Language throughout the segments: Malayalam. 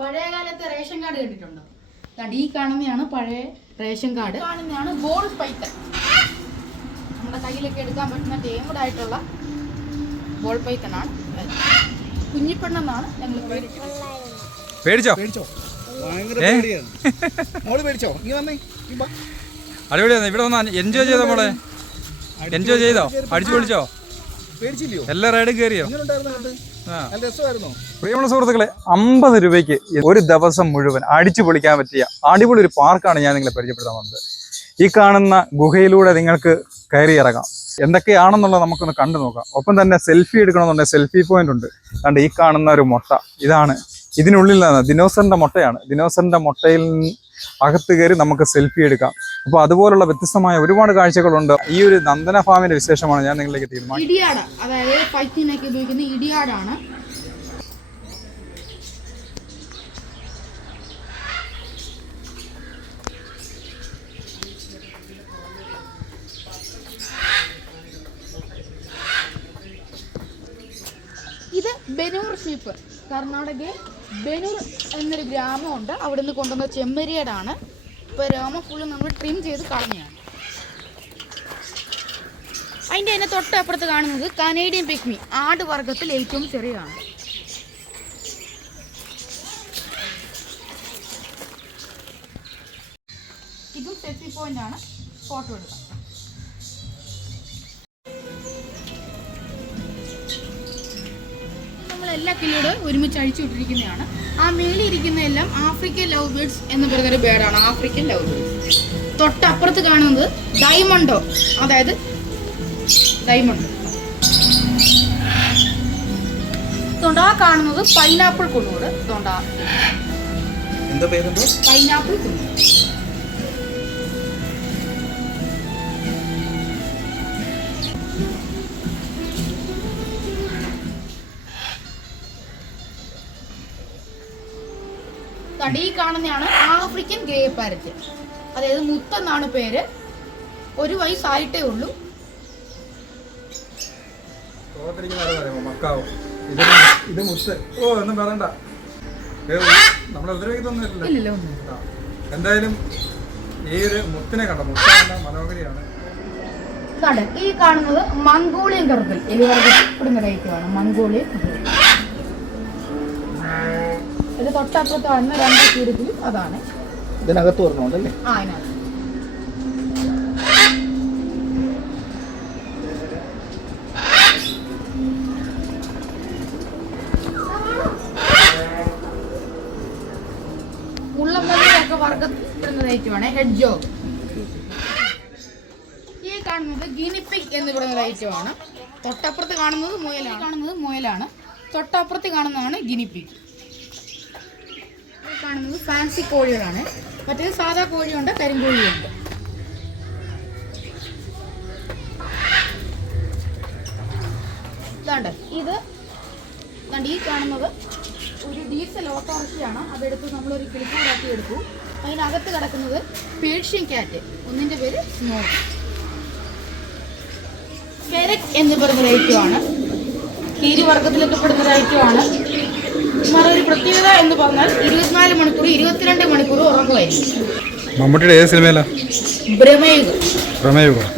പഴയ കാലത്തെ റേഷൻ കാർഡ് കണ്ടിട്ടുണ്ടോ? ഈ കാണുന്നതാണ് പഴയ റേഷൻ കാർഡ്. കാണുന്നതാണ് ബോൾ പൈത്തൺ. നമ്മുടെ കയ്യിലൊക്കെ എടുക്കാൻ പറ്റുന്ന ടേമഡ് ആയിട്ടുള്ള ബോൾ പൈത്തൺ ആണ്. കുഞ്ഞിപ്പെണ്ണെന്നാണ് ഞങ്ങൾ പേടിച്ചോ? അടിപൊളിയാണ്. ഇവിടെ വന്ന് എൻജോയ് ചെയ്തോ മോളെ? എൻജോയ് ചെയ്തോ? അടിച്ചു പൊളിച്ചോ? എല്ലാ റൈഡും കയറിയോ? പ്രിയമുള്ള സുഹൃത്തുക്കളെ, 50 രൂപയ്ക്ക് ഒരു ദിവസം മുഴുവൻ അടിച്ചു പൊളിക്കാൻ പറ്റിയ അടിപൊളി ഒരു പാർക്കാണ് ഞാൻ നിങ്ങളെ പരിചയപ്പെടുത്താൻ വന്നത്. ഈ കാണുന്ന ഗുഹയിലൂടെ നിങ്ങൾക്ക് കയറി ഇറങ്ങാം. എന്തൊക്കെയാണെന്നുള്ളത് നമുക്കൊന്ന് കണ്ടു നോക്കാം. ഒപ്പം തന്നെ സെൽഫി എടുക്കണമെന്നുണ്ടെങ്കിൽ സെൽഫി പോയിന്റ് ഉണ്ട്. അതുകൊണ്ട് ഈ കാണുന്ന ഒരു മുട്ട, ഇതാണ് ഇതിനുള്ളിൽ നിന്ന് ദിനോസറിന്റെ മുട്ടയാണ്. ദിനോസറിന്റെ മുട്ടയിൽ അകത്ത് കയറി നമുക്ക് സെൽഫി എടുക്കാം. അപ്പോൾ അതുപോലുള്ള വ്യത്യസ്തമായ ഒരുപാട് കാഴ്ചകളുണ്ട്. ഈ ഒരു നന്ദന ഫാമിന്റെ വിശേഷമാണ് ഞാൻ നിങ്ങളിലേക്ക് തീരുമാനിച്ചത്. ഇടിയാട, അതായത് ഫൈറ്റിനൊക്കെ ഉപയോഗിക്കുന്ന ഇടിയാടാണ്. ഇത് ബെനൂർ ഷീപ്പ്. കർണാടകയിൽ ബെനൂർ എന്നൊരു ഗ്രാമമുണ്ട്. അവിടെ നിന്ന് കൊണ്ടുവന്ന ചെമ്മരിയാടാണ്. ഇപ്പോൾ രോമം ഫുള്ള് നമ്മൾ ട്രിം ചെയ്ത് കളഞ്ഞതാണ്. അതിൻ്റെ തന്നെ തൊട്ടപ്പുറത്ത് കാണുന്നത് കനേഡിയൻ പിഗ്മി, ആട് വർഗത്തിൽ ഏറ്റവും ചെറിയതാണ്. ഇതും സെൽഫി പോയിന്റ് ആണ്, ഫോട്ടോ എടുക്കാം. എല്ലാ കിളിയോട് ഒരുമിച്ച് അഴിച്ചു വിട്ടിരിക്കുന്നതാണ്. ആ മേളിൽ ഇരിക്കുന്ന എല്ലാം ആഫ്രിക്കൻ ലവ് ബേർഡ്സ് എന്ന് പറയുന്നൊരു ബേർഡാണ്, ആഫ്രിക്കൻ ലവ് ബേർഡ്സ്. തൊട്ടപ്പുറത്ത് കാണുന്നത് ഡയമണ്ടോ, അതായത് ഡയമണ്ട്. തൊണ്ടാ കാണുന്നത് പൈനാപ്പിൾ കുന്നൂട്. തൊണ്ടാ പൈനാപ്പിൾ കുന്നൂട്. ഈ കാണുന്നതാണ് ആഫ്രിക്കൻ ഗ്രേ പാരറ്റ്, അതായത് മുത്തെന്നാണ് പേര്. 1 വയസ്സായിട്ടേ ഉള്ളൂ. എന്തായാലും ഈ ഒരു മുത്തിനെ കണ്ട മനോഹരിയാണ്. ഈ കാണുന്നത് മംഗോളിയൻ കറുകൽ, എലിവർഗപ്പെടുന്ന റൈറ്റുമാണ് മംഗോളിയൻ. ഇത് തൊട്ടപ്പുറത്ത് കാണുന്ന 2 കീടുകളും അതാണ്. ഇതിനകത്ത് പറഞ്ഞോണ്ടല്ലേ? ആ, അതിനകത്ത്. മുള്ളമ്പല്ലിയൊക്കെ വർഗപ്പെടുന്നതായിട്ടുമാണ് ഹെഡ്ജോഗ്. ഈ കാണുന്നത് ഗിനിപ്പിഗ് എന്ന് പറയുന്ന ഐറ്റമാണ്. തൊട്ടപ്പുറത്ത് കാണുന്നത് മുയലാണ്. തൊട്ടപ്പുറത്ത് കാണുന്നതാണ് ഗിനിപ്പിഗ്. കാണുന്നത് ഫാൻസി കോഴികളാണ്. മറ്റേത് സാധാ കോഴിയുണ്ട്, കരിങ്കോഴിയുണ്ട്. ഇത് ഈ കാണുന്നത് ഒരു ഡീസൽ ഓട്ടോറിക്ഷയാണ്. അതെടുത്ത് നമ്മളൊരു കിളിക്കൂടാക്കി എടുത്തു. അതിനകത്ത് കിടക്കുന്നത് പേർഷ്യൻ ക്യാറ്റ്, ഒന്നിൻ്റെ പേര് സ്നോ. ഫെരറ്റ് എന്ന് പറയുന്ന ഐറ്റമാണ്, കീരിവർഗത്തിലൊക്കെ പെടുന്ന ഐറ്റമാണ്. മറ്റൊരു പ്രത്യേകത എന്ന് പറഞ്ഞാൽ 24 മണിക്കൂർ 22 മണിക്കൂർ ഉറങ്ങുമായിരിക്കും. മമ്മൂട്ടിയുടെ ഏത് സിനിമയിലാ? ഭ്രമയുഗം.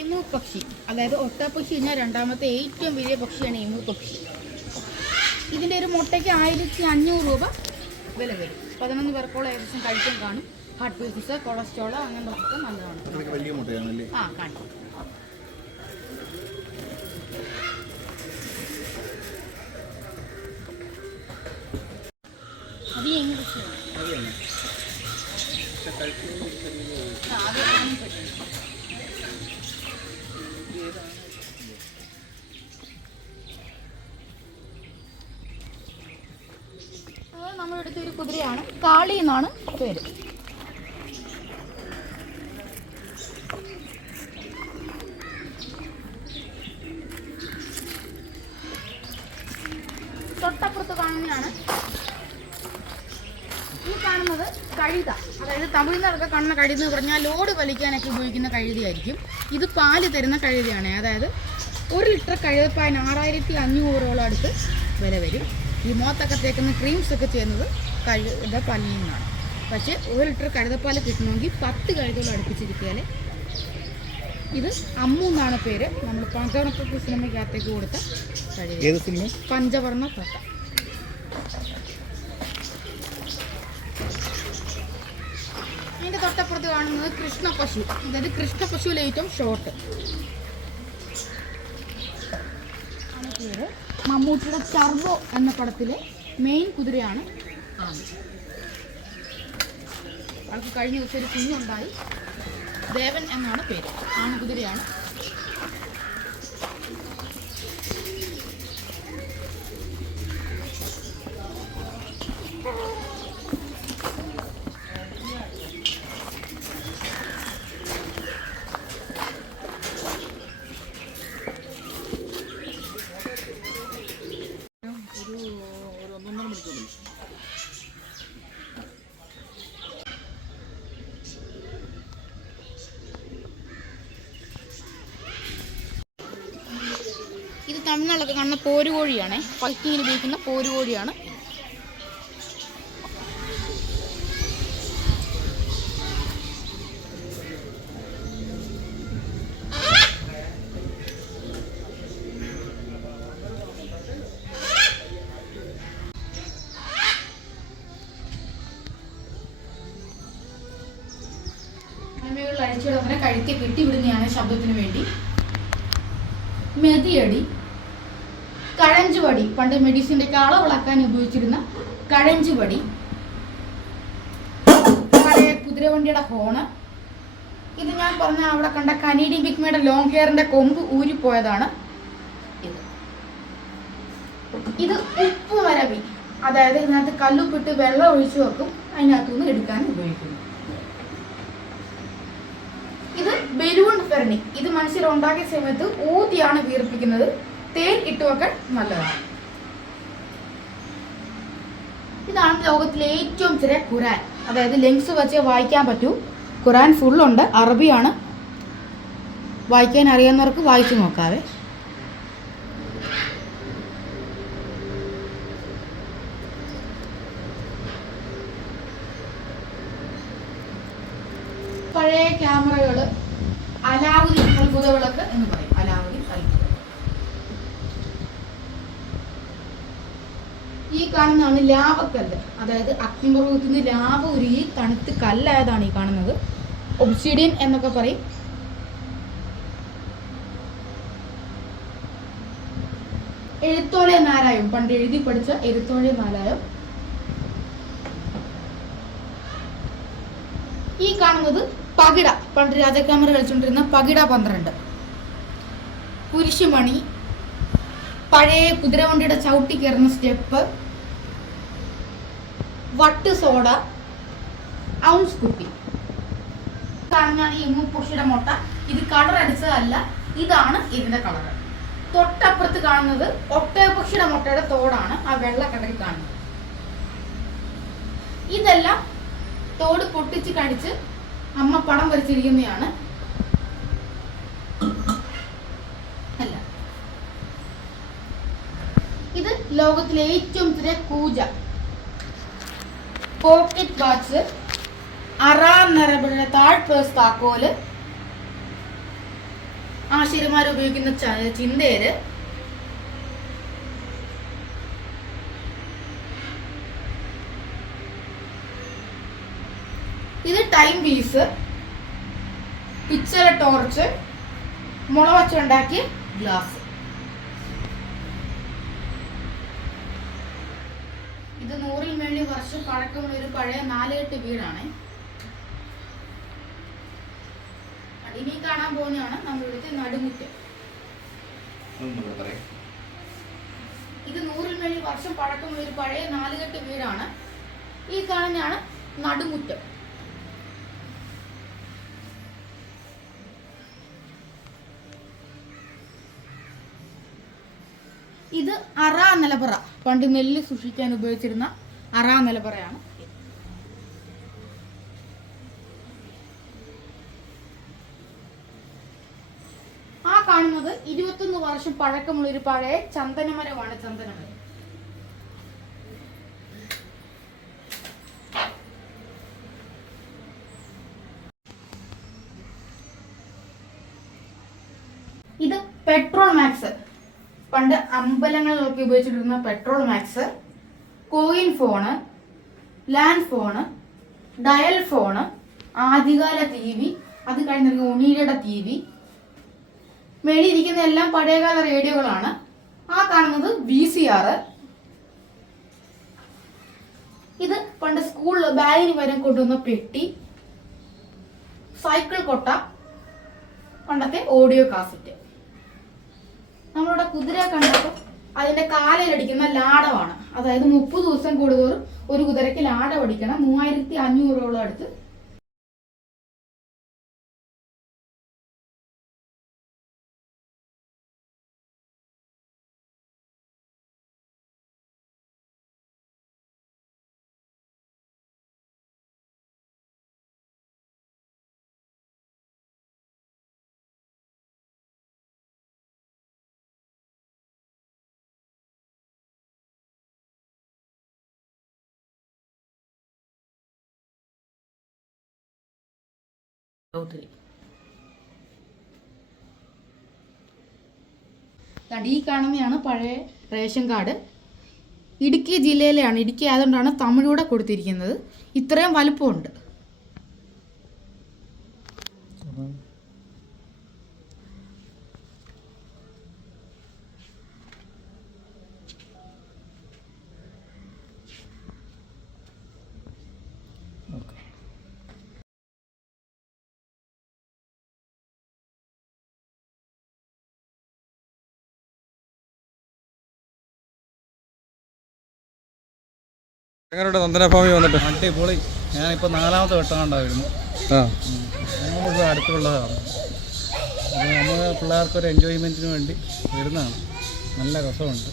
എമു പക്ഷി, അതായത് ഒട്ടപ്പക്ഷി കഴിഞ്ഞാൽ രണ്ടാമത്തെ ഏറ്റവും വലിയ പക്ഷിയാണ് എമു പക്ഷി. ഇതിൻ്റെ ഒരു മുട്ടയ്ക്ക് 1500 രൂപ വില വരും. 11 പേർക്കോളം ഏകദേശം കഴിക്കാൻ കാണും. ഹാർട്ട് പീസസ്, കൊളസ്ട്രോൾ അങ്ങനത്തെ നല്ലതാണ്. അത്രയ്ക്ക് വലിയ മുട്ടയാണല്ലേ? ആ കാണിക്കും. അത് ഇംഗ്ലീഷ് നമ്മളെടുത്ത ഒരു കുതിരയാണ്. കാളി എന്നാണ് പേര്. തൊട്ടപ്പുറത്ത് കാണുന്നതാണ് ഈ കാണുന്നത് കഴുത. അതായത് തമിഴ്നാടൊക്കെ കാണുന്ന കഴുത എന്ന് പറഞ്ഞാൽ ലോഡ് വലിക്കാനൊക്കെ ഉപയോഗിക്കുന്ന കഴുതയായിരിക്കും. ഇത് പാല് തരുന്ന കഴുതയാണ്. അതായത് 1 ലിറ്റർ കഴുതപ്പാലിന് 6500 അടുത്ത് വില വരും. ഈ മുഖത്തൊക്കെ തേക്കുന്ന ക്രീംസ് ഒക്കെ ചെയ്യുന്നത് കഴുതപ്പാലിൽ നിന്നാണ്. പക്ഷേ 1 ലിറ്റർ കഴുതപ്പാൽ കിട്ടണമെങ്കിൽ 10 കഴുതകൾ അടുപ്പിച്ച് കിട്ടിയാൽ. ഇത് അമ്മു എന്നാണ് പേര്. നമ്മൾ പഞ്ചവർണ്ണ സിനിമയ്ക്കകത്തേക്ക് കൊടുത്ത കഴുത. പഞ്ചവർണ്ണ തത്ത. അതിൻ്റെ തൊട്ടപ്പുറത്ത് കാണുന്നത് കൃഷ്ണപശു. അതായത് കൃഷ്ണപശുവിലെ ഏറ്റവും ഷോർട്ട് ആണ് പേര്. മമ്മൂട്ടിയുടെ ടർബോ എന്ന പടത്തിലെ മെയിൻ കുതിരയാണ് ആണ്. ആൾക്ക് കഴിഞ്ഞ ദിവസം ഒരു കുഞ്ഞുണ്ടായി. ദേവൻ എന്നാണ് പേര്. ആൺകുതിരയാണ്. ഇത് തമിഴ്നാട്ടിലൊക്കെ കാണുന്ന പോരുകോഴിയാണ്. ഫൈറ്റിങ്ങിന് ഉപയോഗിക്കുന്ന പോരുകോഴിയാണ്. അഴിച്ചുവിടുന്ന കഴുത്തി കെട്ടിവിടുന്നതാണ് ശബ്ദത്തിന് വേണ്ടി. മെതിയടി, കഴഞ്ചുവടി, പണ്ട് മെഡിസിൻ്റെ ഒക്കെ അളവിളക്കാൻ ഉപയോഗിച്ചിരുന്ന കഴഞ്ചുവടി, പഴയ കുതിരവണ്ടിയുടെ ഹോണ്. ഇത് ഞാൻ പറഞ്ഞ അവിടെ കണ്ട കനേഡിയൻ പിഗ്മയുടെ ലോങ് ഹെയറിന്റെ കൊമ്പ് ഊരിപ്പോയതാണ്. ഇത് ഉപ്പ് വരവി, അതായത് ഇതിനകത്ത് കല്ലുപ്പിട്ട് വെള്ളം ഒഴിച്ചു വെക്കും, അതിനകത്തുനിന്ന് എടുക്കാൻ ഉപയോഗിക്കുന്നു. ഇത് ബലൂൺ ഫെർണി. ഇത് മനുഷ്യർ ഉണ്ടാക്കിയ സമയത്ത് ഊതിയാണ് വീർപ്പിക്കുന്നത്. തേൻ ഇട്ടുവെക്കാൻ നല്ലതാണ്. ഇതാണ് ലോകത്തിലെ ഏറ്റവും ചെറിയ ഖുറാൻ. അതായത് ലെങ്സ് വെച്ച് വായിക്കാൻ പറ്റൂ. ഖുറാൻ ഫുള്ളുണ്ട്. അറബിയാണ്. വായിക്കാൻ അറിയാവുന്നവർക്ക് വായിച്ചു നോക്കാവേ. പഴയ ക്യാമറകൾ, അലാവുദ്ദീൻ അത്ഭുത വിളക്ക് എന്ന് പറയും. അലാവുദ്ദീൻ അത്ഭുത. ഈ കാണുന്നതാണ് ലാവക്കല്ല്. അതായത് അഗ്നിപർവ്വതത്തിൽ നിന്ന് ലാവ ഉരുകി തണുത്ത് കല്ലായതാണ് ഈ കാണുന്നത്. ഒബ്സിഡിയൻ എന്നൊക്കെ പറയും. എഴുത്തോളെ നാരായം, പണ്ട് എഴുതി പഠിച്ച എഴുത്തോളെ നാരായം. ഈ കാണുന്നത് പകിട, പണ്ട് രാജാക്കന്മാർ കളിച്ചുകൊണ്ടിരുന്ന പകിട 12. കുരിശുമണി, പഴയ കുതിരവണ്ടിയുടെ ചവിട്ടി കയറുന്ന സ്റ്റെപ്പ്, വട്ട് സോഡ, ഔൺസ് കുപ്പി. കാണുന്നതാണ് ഈ എമ്മുപുഷിയുടെ മുട്ട. ഇത് കളർ അടിച്ചതല്ല, ഇതാണ് ഇതിന്റെ കളർ. തൊട്ടപ്പുറത്ത് കാണുന്നത് ഒട്ടകപക്ഷിയുടെ മുട്ടയുടെ തോടാണ്, ആ വെള്ള കളറിൽ കാണുന്നത്. ഇതെല്ലാം തോട് പൊട്ടിച്ച് കടിച്ച് അമ്മ പടം വരച്ചിരിക്കുന്നതാണ്. അല്ല, ഇത് ലോകത്തിലെ ഏറ്റവും ചെറിയ കൂജ. പോക്കറ്റ് വാച്ച്, അറാന്നരബിയുടെ താഴ്പേഴ്സ് താക്കോല്, ആശാരിമാർ ഉപയോഗിക്കുന്ന ചിന്തേര്, ഇത് ടൈം പീസ്, പിച്ചള ടോർച്ച്, മുള വച്ചുണ്ടാക്കിയ ഗ്ലാസ്. ഇത് 100-ൽ മേളിൽ വർഷം പഴക്കമുള്ള ഒരു പഴയ 4-കെട്ട് വീടാണ്. ഇനി കാണാൻ പോകുന്നതാണ് നമ്മളിവിടുത്തെ നടുമുറ്റം. ഇത് 100-ൽ മേളിൽ വർഷം പഴക്കമുള്ള ഒരു പഴയ 4-കെട്ട് വീടാണ്. ഈ കാണുന്നതാണ് നടുമുറ്റം. ഇത് അറാ നിലപ്പറ, പണ്ട് നെല്ല് സൂക്ഷിക്കാൻ ഉപയോഗിച്ചിരുന്ന അറാ നിലപ്പറയാണ്. ആ കാണുന്നത് 21 വർഷം പഴക്കമുള്ള ഒരു പഴയ ചന്ദനമരമാണ്. ചന്ദനമരം. ഇത് പെട്രോൾ മാക്സ്, പണ്ട് അമ്പലങ്ങളിലൊക്കെ ഉപയോഗിച്ചിരുന്ന Petromax. Coin phone, land phone, dial phone, ആദ്യകാല ടി വി, അത് കഴിഞ്ഞ ഒണീരയുടെ ടി വി. മേടിയിരിക്കുന്ന എല്ലാം പഴയകാല റേഡിയോകളാണ്. ആ കാണുന്നത് VCR. ഇത് പണ്ട് സ്കൂളിൽ ബാഗിന് വരെ കൊണ്ടുവന്ന പെട്ടി. സൈക്കിൾ കൊട്ട, പണ്ടത്തെ ഓഡിയോ കാസറ്റ്. നമ്മളിവിടെ കുതിര കണ്ടപ്പോൾ അതിന്റെ കാലിലടിക്കുന്ന ലാടമാണ്. അതായത് 30 ദിവസം കൂടുതോറും ഒരു കുതിരയ്ക്ക് ലാടം അടിക്കണം. 3500 അടുത്ത്. ഈ കാണുന്നതാണ് പഴയ റേഷൻ കാർഡ്. ഇടുക്കി ജില്ലയിലെയാണ്. ഇടുക്കി ആയതുകൊണ്ടാണ് തമിഴൂടെ കൊടുത്തിരിക്കുന്നത്. ഇത്രയും വലുപ്പമുണ്ട്. എങ്ങനെയുണ്ട് നന്ദനഭൂമി വന്നിട്ട്? അടിപൊളി. ഞാനിപ്പോൾ 4ാമത്തെ വട്ടം കണ്ടായിരുന്നു. നമ്മളിവിടെ അടുത്തുള്ളതാണ്. അത് നമ്മൾ പിള്ളേർക്കൊരു എൻജോയ്മെൻറ്റിന് വേണ്ടി വരുന്നതാണ്. നല്ല രസമുണ്ട്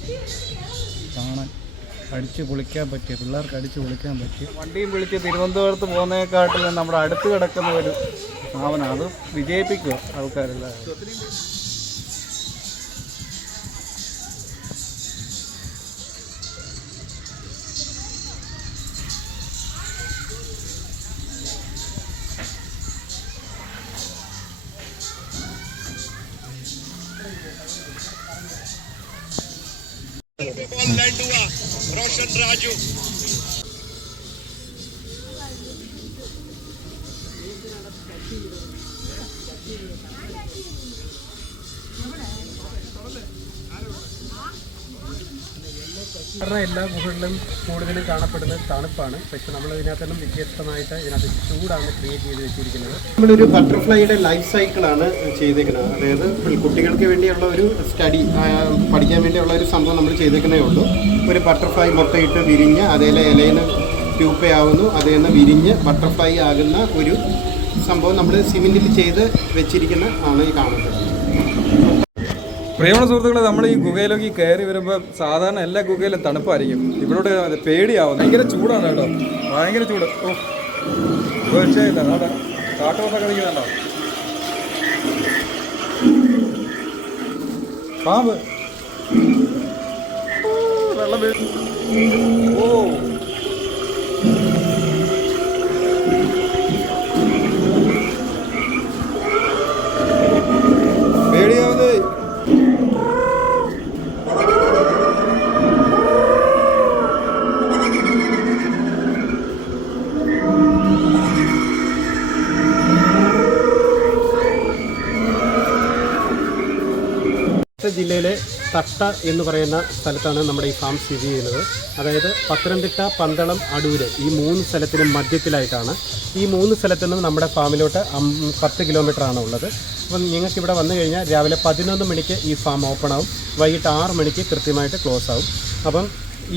കാണാൻ. അടിച്ച് പൊളിക്കാൻ പറ്റിയ, പിള്ളേർക്ക് അടിച്ച് പൊളിക്കാൻ പറ്റിയ. വണ്ടിയും വിളിച്ച് തിരുവനന്തപുരത്ത് പോകുന്നതിനെക്കാട്ടിലും നമ്മുടെ അടുത്ത് കിടക്കുന്ന ഒരു സാധനം. അത് വിജയിപ്പിക്കുക ആൾക്കാരെല്ലാം. रोशन राजू കാരണം എല്ലാ ഗുഹകളിലും കൂടുതലും കാണപ്പെടുന്നത് തണുപ്പാണ്. പക്ഷെ നമ്മൾ ഇതിനകത്തെല്ലാം വ്യത്യസ്തമായിട്ട് ഇതിനകത്ത് ചൂടാണ് ക്രിയേറ്റ് ചെയ്ത് വെച്ചിരിക്കുന്നത്. നമ്മളൊരു ബട്ടർഫ്ലൈയുടെ ലൈഫ് സൈക്കിളാണ് ചെയ്തേക്കുന്നത്. അതായത് കുട്ടികൾക്ക് വേണ്ടിയുള്ള ഒരു സ്റ്റഡി, പഠിക്കാൻ വേണ്ടിയുള്ള ഒരു സംഭവം നമ്മൾ ചെയ്തേക്കുന്നേ ഉള്ളൂ. ഒരു ബട്ടർഫ്ലൈ മുട്ടയിട്ട് വിരിഞ്ഞ് അതേലെ ഇലയിന് പ്യൂപ്പയാവുന്നു, അതിൽ നിന്ന് വിരിഞ്ഞ് ബട്ടർഫ്ലൈ ആകുന്ന ഒരു സംഭവം നമ്മൾ സിമെൻറ്റിൽ ചെയ്ത് വെച്ചിരിക്കുന്ന ആണ് ഈ കാണുന്നത്. പ്രിയമുള്ള സുഹൃത്തുക്കളെ, നമ്മൾ ഈ ഗുഹയിലേക്ക് കയറി വരുമ്പോൾ സാധാരണ എല്ലാ ഗുഹയിലും തണുപ്പായിരിക്കും. ഇവിടോട്ട് പേടിയാവും. ഭയങ്കര ചൂടാണ് കേട്ടോ, ഭയങ്കര ചൂട്. ഓ തീർച്ചയായില്ല. അവിടെ കാട്ടുകൊണ്ടൊക്കെ കളിക്കുന്നുണ്ടോ പാമ്പ്? വെള്ളം വീഴും. ഓ പേടിയാവുന്നേ. ജില്ലയിലെ തട്ട എന്ന് പറയുന്ന സ്ഥലത്താണ് നമ്മുടെ ഈ ഫാം സ്ഥിതി ചെയ്യുന്നത്. അതായത് പത്തനംതിട്ട, പന്തളം, അടൂര് ഈ 3 സ്ഥലത്തിനും മധ്യത്തിലായിട്ടാണ്. ഈ 3 സ്ഥലത്തു നിന്നും നമ്മുടെ ഫാമിലോട്ട് 10 കിലോമീറ്ററാണ് ഉള്ളത്. അപ്പം നിങ്ങൾക്ക് ഇവിടെ വന്നു കഴിഞ്ഞാൽ രാവിലെ 11 മണിക്ക് ഈ ഫാം ഓപ്പൺ ആവും, വൈകിട്ട് 6 മണിക്ക് കൃത്യമായിട്ട് ക്ലോസ് ആവും. അപ്പം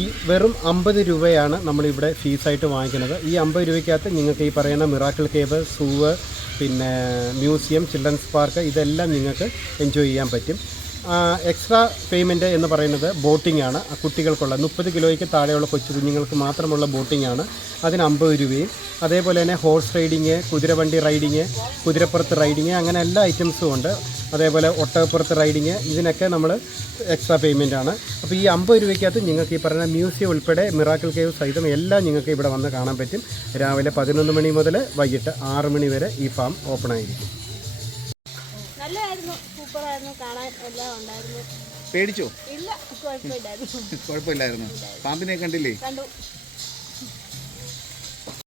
ഈ വെറും 50 രൂപയാണ് നമ്മളിവിടെ ഫീസായിട്ട് വാങ്ങിക്കുന്നത്. ഈ 50 രൂപയ്ക്കകത്ത് നിങ്ങൾക്ക് ഈ പറയുന്ന മിറാക്കിൾ കേവ്, സൂവ്, പിന്നെ മ്യൂസിയം, ചിൽഡ്രൻസ് പാർക്ക് ഇതെല്ലാം നിങ്ങൾക്ക് എൻജോയ് ചെയ്യാൻ പറ്റും. എക്സ്ട്രാ പേയ്മെൻറ്റ് എന്ന് പറയുന്നത് ബോട്ടിംഗ് ആണ്. കുട്ടികൾക്കുള്ള 30 കിലോയ്ക്ക് താഴെയുള്ള കൊച്ചു കുഞ്ഞുങ്ങൾക്ക് മാത്രമുള്ള ബോട്ടിംഗ് ആണ്. അതിന് 50 രൂപയും. അതേപോലെ തന്നെ ഹോഴ്സ് റൈഡിങ്, കുതിരവണ്ടി റൈഡിങ്, കുതിരപ്പുറത്ത് റൈഡിങ്, അങ്ങനെ എല്ലാ ഐറ്റംസും ഉണ്ട്. അതേപോലെ ഒട്ടകപ്പുറത്ത് റൈഡിങ്, ഇതിനൊക്കെ നമ്മൾ എക്സ്ട്രാ പേയ്മെൻ്റ് ആണ്. അപ്പോൾ ഈ 50 രൂപയ്ക്കകത്ത് നിങ്ങൾക്ക് ഈ പറയുന്ന മ്യൂസിയം ഉൾപ്പെടെ മിറാക്കിൾ കേവ് സഹിതം എല്ലാം നിങ്ങൾക്ക് ഇവിടെ വന്ന് കാണാൻ പറ്റും. രാവിലെ 11 മണി മുതൽ വൈകിട്ട് 6 മണി വരെ ഈ ഫാം ഓപ്പൺ ആയിരിക്കും. നല്ലതായിരുന്നു, സൂപ്പറായിരുന്നു, കാണാൻ എല്ലാം ഉണ്ടായിരുന്നു. പേടിച്ചോ? ഇല്ല, കുഴപ്പമില്ലായിരുന്നു. കുഴപ്പമില്ലായിരുന്നു. പാമ്പിനെ കണ്ടില്ലേ? കണ്ടു.